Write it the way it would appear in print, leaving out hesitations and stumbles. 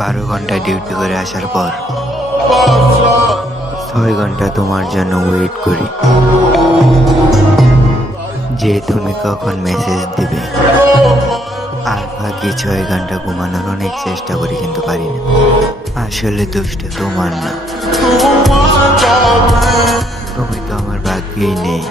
12 ঘন্টা ডিউটি করে আসার পর 6 ঘন্টা তোমার জন্য ওয়েট করি যে তুমি কখন মেসেজ দিবে। আর বাকি 6 ঘন্টা ঘুমানোর অনেক চেষ্টা করি কিন্তু পারি না। আসলে দোষটা তোমার না, তুমি তো আমার ভাগ্যেই নেই।